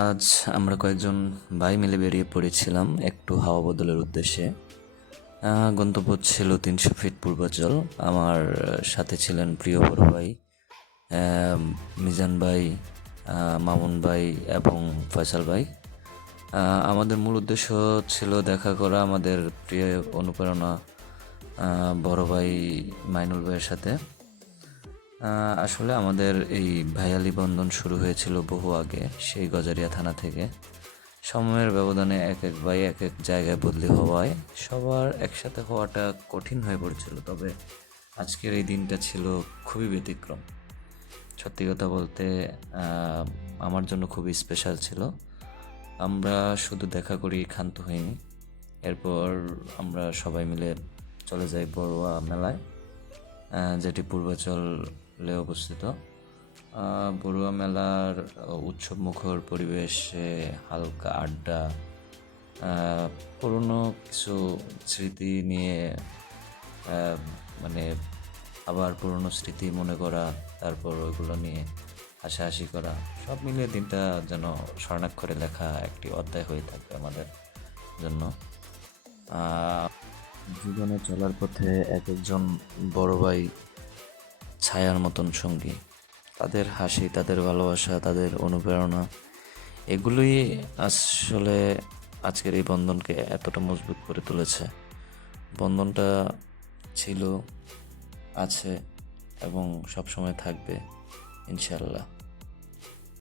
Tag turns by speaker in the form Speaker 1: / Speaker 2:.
Speaker 1: আজ আমরা কয়েকজন ভাই মিলে বেরিয়ে পড়েছিলাম একটু হাওয়া বদলের উদ্দেশ্যে। গন্তব্য ছিল তিনশো ফিট পূর্বাচল। আমার সাথে ছিলেন প্রিয় বড় ভাই মিজান ভাই মামুন ভাই এবং ফয়সাল ভাই। আমাদের মূল উদ্দেশ্য ছিল দেখা করা আমাদের প্রিয় অনুপ্রেরণা বড় ভাই মাইনুল ভাইয়ের সাথে। আসলে আমাদের এই ভাইয়ালি বন্ধন শুরু হয়েছিল বহু আগে, সেই গজারিয়া থানা থেকে। সময়ের ব্যবধানে এক এক ভাই এক এক জায়গায় বদলি হওয়ায় সবার একসাথে হওয়াটা কঠিন হয়ে পড়েছিল, তবে আজকের এই দিনটা ছিল খুবই ব্যতিক্রম। সত্যি কথা বলতে আমার জন্য খুবই স্পেশাল ছিল। আমরা শুধু দেখা করি ক্ষান্ত হইনি। এরপর আমরা সবাই মিলে চলে যাই বড়ুয়া মেলায়। যেটি পূর্বাচলে অবস্থিত। বড়ুয়া মেলার উৎসব মুখর পরিবেশে হালকা আড্ডা পুরনো কিছু স্মৃতি নিয়ে মানে আবার পুরনো স্মৃতি মনে করা, তারপর ওইগুলো নিয়ে হাসাহাসি করা, সব মিলিয়ে দিনটা যেন স্বর্ণাক্ষরে লেখা একটি অধ্যায় হয়ে থাকবে আমাদের জন্য। জীবনে চলার পথে এক একজন বড় ভাই ছায়ার মতন সঙ্গী। তাদের হাসি, তাদের ভালোবাসা, তাদের অনুপ্রেরণা, এগুলোই আসলে আজকের এই বন্ধনকে এতটা মজবুত করে তুলেছে। বন্ধনটা ছিল, আছে এবং সবসময় থাকবে ইনশাল্লাহ